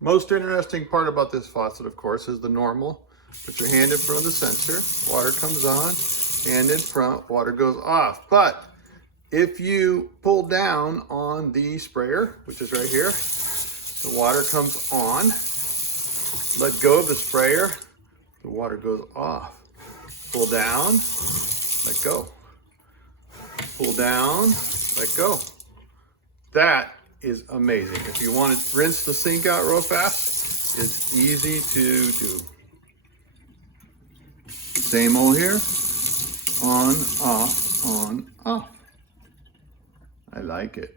Most interesting part about this faucet, of course, is the normal. Put your hand in front of the sensor, water comes on, hand in front, water goes off. But if you pull down on the sprayer, which is right here, the water comes on. Let go of the sprayer, the water goes off. Pull down, let go. Pull down, let go. That is amazing. If you want to rinse the sink out real fast, it's easy to do. Same old here, on, off, on, off. I like it.